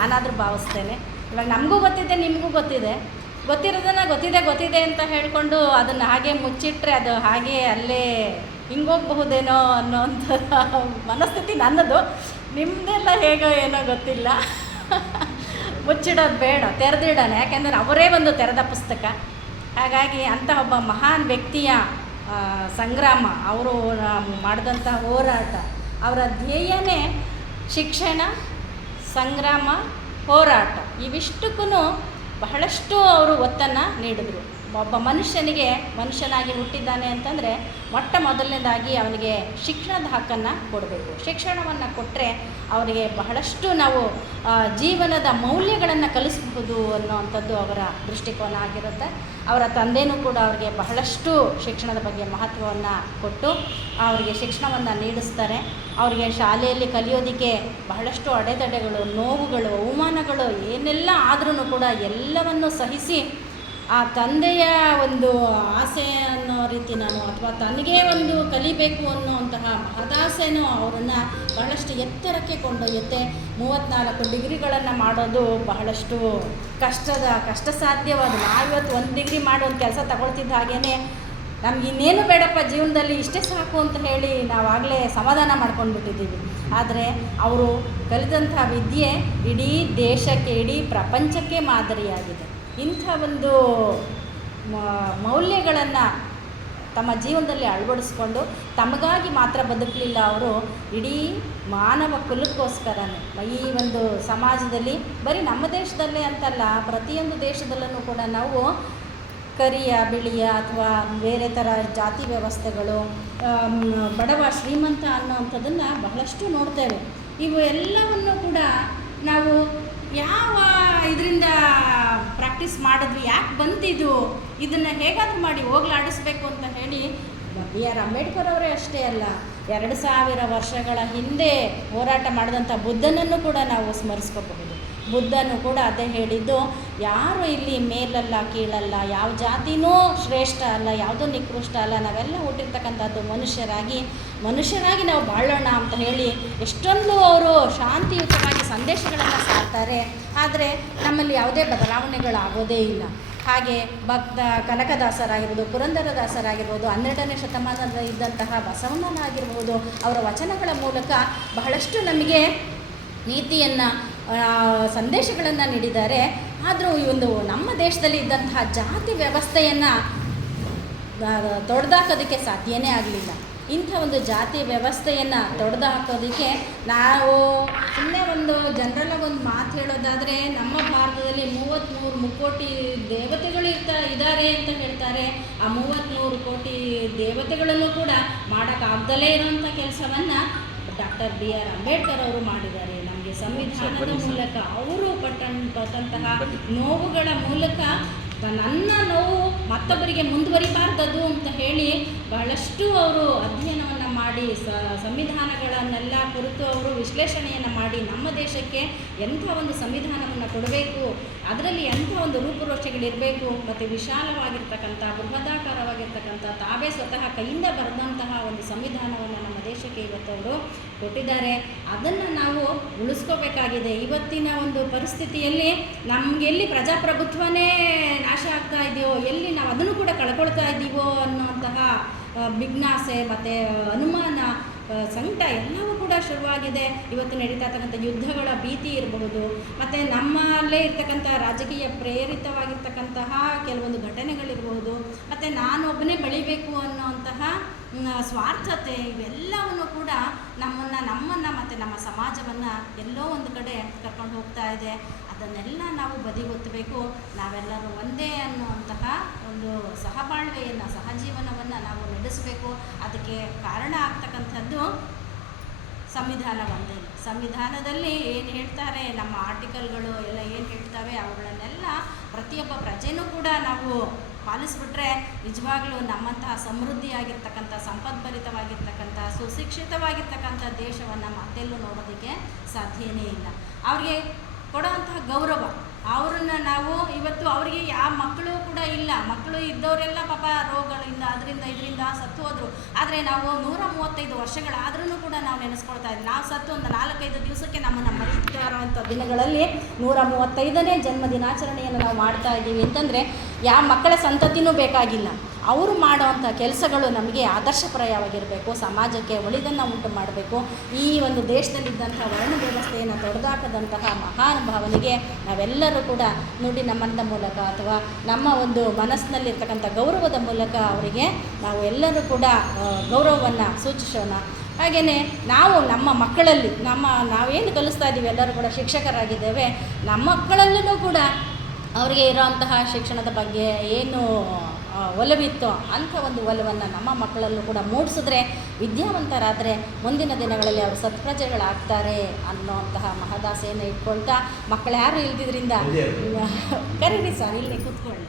ನಾನಾದರೂ ಭಾವಿಸ್ತೇನೆ. ಇವಾಗ ನಮಗೂ ಗೊತ್ತಿದೆ, ನಿಮಗೂ ಗೊತ್ತಿರೋದನ್ನು ಗೊತ್ತಿದೆ ಅಂತ ಹೇಳಿಕೊಂಡು ಅದನ್ನು ಹಾಗೆ ಮುಚ್ಚಿಟ್ರೆ ಅದು ಹಾಗೆ ಅಲ್ಲೇ ಹಿಂಗೋಗಬಹುದೇನೋ ಅನ್ನೋಂಥ ಮನಸ್ಥಿತಿ ನನ್ನದು. ನಿಮ್ಮದೆಲ್ಲ ಹೇಗೋ ಏನೋ ಗೊತ್ತಿಲ್ಲ. ಮುಚ್ಚಿಡೋದು ಬೇಡ, ತೆರೆದಿಡೋಣ. ಯಾಕೆಂದರೆ ಅವರೇ ಒಂದು ತೆರೆದ ಪುಸ್ತಕ. ಹಾಗಾಗಿ ಅಂಥ ಒಬ್ಬ ಮಹಾನ್ ವ್ಯಕ್ತಿಯ ಸಂಗ್ರಾಮ, ಅವರು ಮಾಡಿದಂಥ ಹೋರಾಟ, ಅವರ ಧ್ಯೇಯನೇ ಶಿಕ್ಷಣ, ಸಂಗ್ರಾಮ, ಹೋರಾಟ. ಇವಿಷ್ಟಕ್ಕೂ ಬಹಳಷ್ಟು ಅವರು ಒತ್ತನ್ನು ನೀಡಿದರು. ಒಬ್ಬ ಮನುಷ್ಯನಿಗೆ ಮನುಷ್ಯನಾಗಿ ಹುಟ್ಟಿದ್ದಾನೆ ಅಂತಂದರೆ ಮೊಟ್ಟ ಮೊದಲನೇದಾಗಿ ಅವನಿಗೆ ಶಿಕ್ಷಣದ ಹಕ್ಕನ್ನು ಕೊಡಬೇಕು. ಶಿಕ್ಷಣವನ್ನು ಕೊಟ್ಟರೆ ಅವರಿಗೆ ಬಹಳಷ್ಟು ನಾವು ಜೀವನದ ಮೌಲ್ಯಗಳನ್ನು ಕಲಿಸಬಹುದು ಅನ್ನೋವಂಥದ್ದು ಅವರ ದೃಷ್ಟಿಕೋನ ಆಗಿರುತ್ತೆ. ಅವರ ತಂದೆಯೂ ಕೂಡ ಅವರಿಗೆ ಬಹಳಷ್ಟು ಶಿಕ್ಷಣದ ಬಗ್ಗೆ ಮಹತ್ವವನ್ನು ಕೊಟ್ಟು ಅವರಿಗೆ ಶಿಕ್ಷಣವನ್ನು ನೀಡಿಸ್ತಾರೆ. ಅವರಿಗೆ ಶಾಲೆಯಲ್ಲಿ ಕಲಿಯೋದಕ್ಕೆ ಬಹಳಷ್ಟು ಅಡೆತಡೆಗಳು, ನೋವುಗಳು, ಅವಮಾನಗಳು ಏನೆಲ್ಲ ಆದ್ರೂ ಕೂಡ ಎಲ್ಲವನ್ನು ಸಹಿಸಿ ಆ ತಂದೆಯ ಒಂದು ಆಸೆ ಅನ್ನೋ ರೀತಿ ಅಥವಾ ತನಗೇ ಒಂದು ಕಲಿಬೇಕು ಅನ್ನೋವಂತಹ ಮಹದಾಸೆನೂ ಅವರನ್ನು ಬಹಳಷ್ಟು ಎತ್ತರಕ್ಕೆ ಕೊಂಡೊಯ್ಯುತ್ತೆ. 34 ಡಿಗ್ರಿಗಳನ್ನು ಮಾಡೋದು ಬಹಳಷ್ಟು ಕಷ್ಟ ಸಾಧ್ಯವಾದ. ನಾವಿವತ್ತು 1 ಡಿಗ್ರಿ ಮಾಡೋ ಒಂದು ಕೆಲಸ ತಗೊಳ್ತಿದ್ದ ಹಾಗೇ ನಮ್ಗೆ ಇನ್ನೇನು ಬೇಡಪ್ಪ ಜೀವನದಲ್ಲಿ, ಇಷ್ಟೇ ಸಾಕು ಅಂತ ಹೇಳಿ ನಾವಾಗಲೇ ಸಮಾಧಾನ ಮಾಡ್ಕೊಂಡ್ಬಿಟ್ಟಿದ್ದೀವಿ. ಆದರೆ ಅವರು ಕಲಿತಂಥ ವಿದ್ಯೆ ಇಡೀ ದೇಶಕ್ಕೆ, ಇಡೀ ಪ್ರಪಂಚಕ್ಕೆ ಮಾದರಿಯಾಗಿದೆ. ಇಂಥ ಒಂದು ಮೌಲ್ಯಗಳನ್ನು ತಮ್ಮ ಜೀವನದಲ್ಲಿ ಅಳವಡಿಸ್ಕೊಂಡು ತಮಗಾಗಿ ಮಾತ್ರ ಬದುಕಲಿಲ್ಲ ಅವರು, ಇಡೀ ಮಾನವ ಕುಲಕ್ಕೋಸ್ಕರನೇ ಈ ಒಂದು ಸಮಾಜದಲ್ಲಿ, ಬರೀ ನಮ್ಮ ದೇಶದಲ್ಲೇ ಅಂತಲ್ಲ, ಪ್ರತಿಯೊಂದು ದೇಶದಲ್ಲೂ ಕೂಡ ನಾವು ಕರಿಯ, ಬಿಳಿಯ ಅಥವಾ ಬೇರೆ ಥರ ಜಾತಿ ವ್ಯವಸ್ಥೆಗಳು, ಬಡವ ಶ್ರೀಮಂತ ಅನ್ನೋವಂಥದ್ದನ್ನು ಬಹಳಷ್ಟು ನೋಡ್ತೇವೆ. ಇವು ಎಲ್ಲವನ್ನು ಕೂಡ ನಾವು ಯಾವ ಇದರಿಂದ ಪ್ರಾಕ್ಟೀಸ್ ಮಾಡಿದ್ವಿ, ಯಾಕೆ ಬಂತಿದ್ದು, ಇದನ್ನು ಹೇಗಾದರೂ ಮಾಡಿ ಹೋಗಲಾಡಿಸ್ಬೇಕು ಅಂತ ಹೇಳಿ BR ಅಂಬೇಡ್ಕರ್ ಅವರೇ ಅಷ್ಟೇ ಅಲ್ಲ, 2000 ವರ್ಷಗಳ ಹಿಂದೆ ಹೋರಾಟ ಮಾಡಿದಂಥ ಬುದ್ಧನನ್ನು ಕೂಡ ನಾವು ಸ್ಮರಿಸ್ಕೋಬಹುದು. ಬುದ್ಧನು ಕೂಡ ಅದೇ ಹೇಳಿದ್ದು, ಯಾರು ಇಲ್ಲಿ ಮೇಲಲ್ಲ ಕೀಳಲ್ಲ, ಯಾವ ಜಾತಿನೂ ಶ್ರೇಷ್ಠ ಅಲ್ಲ, ಯಾವುದೋ ನಿಕೃಷ್ಟ ಅಲ್ಲ, ನಾವೆಲ್ಲ ಹುಟ್ಟಿರ್ತಕ್ಕಂಥದ್ದು ಮನುಷ್ಯರಾಗಿ ನಾವು ಬಾಳೋಣ ಅಂತ ಹೇಳಿ ಎಷ್ಟೊಂದು ಅವರು ಶಾಂತಿಯುತವಾಗಿ ಸಂದೇಶಗಳನ್ನು ಸಾರ್ತಾರೆ. ಆದರೆ ನಮ್ಮಲ್ಲಿ ಯಾವುದೇ ಬದಲಾವಣೆಗಳಾಗೋದೇ ಇಲ್ಲ. ಹಾಗೆ ಕನಕದಾಸರಾಗಿರ್ಬೋದು, ಪುರಂದರದಾಸರಾಗಿರ್ಬೋದು, 12ನೇ ಶತಮಾನದಲ್ಲಿ ಇದ್ದಂತಹ ಬಸವಣ್ಣನಾಗಿರ್ಬೋದು, ಅವರ ವಚನಗಳ ಮೂಲಕ ಬಹಳಷ್ಟು ನಮಗೆ ನೀತಿಯನ್ನು, ಸಂದೇಶಗಳನ್ನು ನೀಡಿದ್ದಾರೆ. ಆದರೂ ಈ ಒಂದು ನಮ್ಮ ದೇಶದಲ್ಲಿ ಇದ್ದಂತಹ ಜಾತಿ ವ್ಯವಸ್ಥೆಯನ್ನು ತೊಡೆದಾಕೋದಕ್ಕೆ ಸಾಧ್ಯನೇ ಆಗಲಿಲ್ಲ. ಇಂಥ ಒಂದು ಜಾತಿ ವ್ಯವಸ್ಥೆಯನ್ನು ತೊಡೆದುಹಾಕೋದಕ್ಕೆ ನಾವು ಸುಮ್ಮನೆ ಒಂದು ಜನರಲ್ಲಾಗಿ ಒಂದು ಮಾತು ಹೇಳೋದಾದರೆ, ನಮ್ಮ ಭಾರತದಲ್ಲಿ 33 ಮುಕ್ಕೋಟಿ ದೇವತೆಗಳು ಇದ್ದಾರೆ ಅಂತ ಹೇಳ್ತಾರೆ. ಆ 33 ಕೋಟಿ ದೇವತೆಗಳನ್ನು ಕೂಡ ಮಾಡೋಕ್ಕಾಗ್ದಲೇ ಇರೋಂಥ ಕೆಲಸವನ್ನು ಡಾಕ್ಟರ್ BR ಅಂಬೇಡ್ಕರ್ ಅವರು ಮಾಡಿದ್ದಾರೆ. ನಮಗೆ ಸಂವಿಧಾನದ ಮೂಲಕ ಅವರು ಪಟ್ಟಂತಹ ನೋವುಗಳ ಮೂಲಕ ನನ್ನ ನೋವು ಮತ್ತೊಬ್ಬರಿಗೆ ಮುಂದುವರಿಬಾರ್ದದು ಅಂತ ಹೇಳಿ ಬಹಳಷ್ಟು ಅವರು ಅಧ್ಯಯನವನ್ನು ಮಾಡಿ ಸಂವಿಧಾನಗಳನ್ನೆಲ್ಲ ಕುರಿತು ಅವರು ವಿಶ್ಲೇಷಣೆಯನ್ನು ಮಾಡಿ ನಮ್ಮ ದೇಶಕ್ಕೆ ಎಂಥ ಒಂದು ಸಂವಿಧಾನವನ್ನು ಕೊಡಬೇಕು, ಅದರಲ್ಲಿ ಎಂಥ ಒಂದು ರೂಪುರೇಷೆಗಳಿರಬೇಕು, ಮತ್ತು ವಿಶಾಲವಾಗಿರ್ತಕ್ಕಂಥ ಬೃಹದಾಕಾರವಾಗಿರ್ತಕ್ಕಂಥ ತಾವೇ ಸ್ವತಃ ಕೈಯಿಂದ ಬರೆದಂತಹ ಒಂದು ಸಂವಿಧಾನವನ್ನು ನಮ್ಮ ದೇಶಕ್ಕೆ ಇವತ್ತು ಅವರು ಕೊಟ್ಟಿದ್ದಾರೆ. ಅದನ್ನು ನಾವು ಉಳಿಸ್ಕೋಬೇಕಾಗಿದೆ. ಇವತ್ತಿನ ಒಂದು ಪರಿಸ್ಥಿತಿಯಲ್ಲಿ ನಮಗೆಲ್ಲಿ ಪ್ರಜಾಪ್ರಭುತ್ವನೇ ನಾಶ ಆಗ್ತಾ ಇದೆಯೋ, ಎಲ್ಲಿ ನಾವು ಅದನ್ನು ಕೂಡ ಕಳ್ಕೊಳ್ತಾ ಇದ್ದೀವೋ ಅನ್ನೋಂತಹ ಜಿಜ್ಞಾಸೆ ಮತ್ತು ಅನುಮಾನ, ಸಂಕಟ ಎಲ್ಲವೂ ಕೂಡ ಶುರುವಾಗಿದೆ. ಇವತ್ತು ನಡೀತಾ ಇರ್ತಕ್ಕಂಥ ಯುದ್ಧಗಳ ಭೀತಿ ಇರಬಹುದು, ಮತ್ತು ನಮ್ಮಲ್ಲೇ ಇರ್ತಕ್ಕಂಥ ರಾಜಕೀಯ ಪ್ರೇರಿತವಾಗಿರ್ತಕ್ಕಂತಹ ಕೆಲವೊಂದು ಘಟನೆಗಳಿರಬಹುದು, ಮತ್ತು ನಾನೊಬ್ಬನೇ ಬೆಳಿಬೇಕು ಅನ್ನೋಂತಹ ಸ್ವಾರ್ಥತೆ, ಇವೆಲ್ಲವನ್ನು ಕೂಡ ನಮ್ಮನ್ನು ಮತ್ತು ನಮ್ಮ ಸಮಾಜವನ್ನು ಎಲ್ಲೋ ಒಂದು ಕಡೆ ಕರ್ಕೊಂಡು ಹೋಗ್ತಾ ಇದೆ. ಅದನ್ನೆಲ್ಲ ನಾವು ಬದಿಗೊತ್ತಬೇಕು. ನಾವೆಲ್ಲರೂ ಒಂದೇ ಅನ್ನುವಂತಹ ಒಂದು ಸಹಬಾಳ್ವೆಯನ್ನು, ಸಹಜೀವನವನ್ನು ನಾವು ನಡೆಸಬೇಕು. ಅದಕ್ಕೆ ಕಾರಣ ಆಗ್ತಕ್ಕಂಥದ್ದು ಸಂವಿಧಾನ ಒಂದೇ. ಸಂವಿಧಾನದಲ್ಲಿ ಏನು ಹೇಳ್ತಾರೆ, ನಮ್ಮ ಆರ್ಟಿಕಲ್ಗಳು ಎಲ್ಲ ಏನು ಹೇಳ್ತವೆ, ಅವುಗಳನ್ನೆಲ್ಲ ಪ್ರತಿಯೊಬ್ಬ ಪ್ರಜೆನೂ ಕೂಡ ನಾವು ಪಾಲಿಸ್ಬಿಟ್ರೆ ನಿಜವಾಗ್ಲೂ ನಮ್ಮಂತಹ ಸಮೃದ್ಧಿಯಾಗಿರ್ತಕ್ಕಂಥ, ಸಂಪದ್ಭರಿತವಾಗಿರ್ತಕ್ಕಂಥ, ಸುಶಿಕ್ಷಿತವಾಗಿರ್ತಕ್ಕಂಥ ದೇಶವನ್ನು ಮತ್ತೆಲ್ಲೂ ನೋಡೋದಕ್ಕೆ ಸಾಧ್ಯನೇ ಇಲ್ಲ. ಅವ್ರಿಗೆ ಕೊಡುವಂತಹ ಗೌರವ, ಅವ್ರನ್ನ ನಾವು ಇವತ್ತು ಅವರಿಗೆ ಯಾವ ಮಕ್ಕಳು ಕೂಡ ಇಲ್ಲ, ಮಕ್ಕಳು ಇದ್ದವರೆಲ್ಲ ಪಾಪ ರೋಗಗಳಿಂದ ಇದರಿಂದ ಸತ್ತು ಹೋದರು. ಆದರೆ ನಾವು 135 ವರ್ಷಗಳಾದ್ರೂ ಕೂಡ ನಾವು ನೆನೆಸ್ಕೊಳ್ತಾ ಇದ್ವಿ. ನಾವು ಸತ್ತು ಒಂದು 4-5 ದಿವಸಕ್ಕೆ ನಮ್ಮನ್ನು ಮರೀತಾ ಇರೋವಂಥ ದಿನಗಳಲ್ಲಿ 135ನೇ ಜನ್ಮ ದಿನಾಚರಣೆಯನ್ನು ನಾವು ಮಾಡ್ತಾ ಇದ್ದೀವಿ ಅಂತಂದರೆ ಯಾವ ಮಕ್ಕಳ ಸಂತತಿನೂ ಬೇಕಾಗಿಲ್ಲ. ಅವರು ಮಾಡೋವಂಥ ಕೆಲಸಗಳು ನಮಗೆ ಆದರ್ಶಪ್ರಾಯವಾಗಿರಬೇಕು, ಸಮಾಜಕ್ಕೆ ಒಳಿದನ್ನು ಉಂಟು ಮಾಡಬೇಕು. ಈ ಒಂದು ದೇಶದಲ್ಲಿದ್ದಂಥ ವರ್ಣ ವ್ಯವಸ್ಥೆಯನ್ನು ತೊಡೆದಾಕದಂತಹ ಮಹಾನುಭಾವನಿಗೆ ನಾವೆಲ್ಲರೂ ಕೂಡ ನುಡಿ ನಮನದ ಮೂಲಕ ಅಥವಾ ನಮ್ಮ ಒಂದು ಮನಸ್ಸಿನಲ್ಲಿರ್ತಕ್ಕಂಥ ಗೌರವದ ಮೂಲಕ ಅವರಿಗೆ ನಾವು ಎಲ್ಲರೂ ಕೂಡ ಗೌರವವನ್ನು ಸೂಚಿಸೋಣ. ಹಾಗೆಯೇ ನಾವು ನಮ್ಮ ಮಕ್ಕಳಲ್ಲಿ ನಾವೇನು ಕಲಿಸ್ತಾ ಇದ್ದೀವಿ, ಎಲ್ಲರೂ ಕೂಡ ಶಿಕ್ಷಕರಾಗಿದ್ದೇವೆ, ನಮ್ಮ ಮಕ್ಕಳಲ್ಲೂ ಕೂಡ ಅವರಿಗೆ ಇರೋಂತಹ ಶಿಕ್ಷಣದ ಬಗ್ಗೆ ಏನು ಒಲವಿತ್ತು ಅಂಥ ಒಂದು ಒಲವನ್ನು ನಮ್ಮ ಮಕ್ಕಳಲ್ಲೂ ಕೂಡ ಮೂಡಿಸಿದ್ರೆ, ವಿದ್ಯಾವಂತರಾದರೆ ಮುಂದಿನ ದಿನಗಳಲ್ಲಿ ಅವರು ಸತ್ಪ್ರಜೆಗಳಾಗ್ತಾರೆ ಅನ್ನೋಂತಹ ಮಹದಾಸೆಯನ್ನು ಇಟ್ಕೊಳ್ತಾ, ಮಕ್ಕಳು ಯಾರು ಇಲ್ದಿದ್ರಿಂದ ಕರೀರಿ ಸರ್, ಇಲ್ಲಿ ಕೂತ್ಕೊಳ್ಳಿ.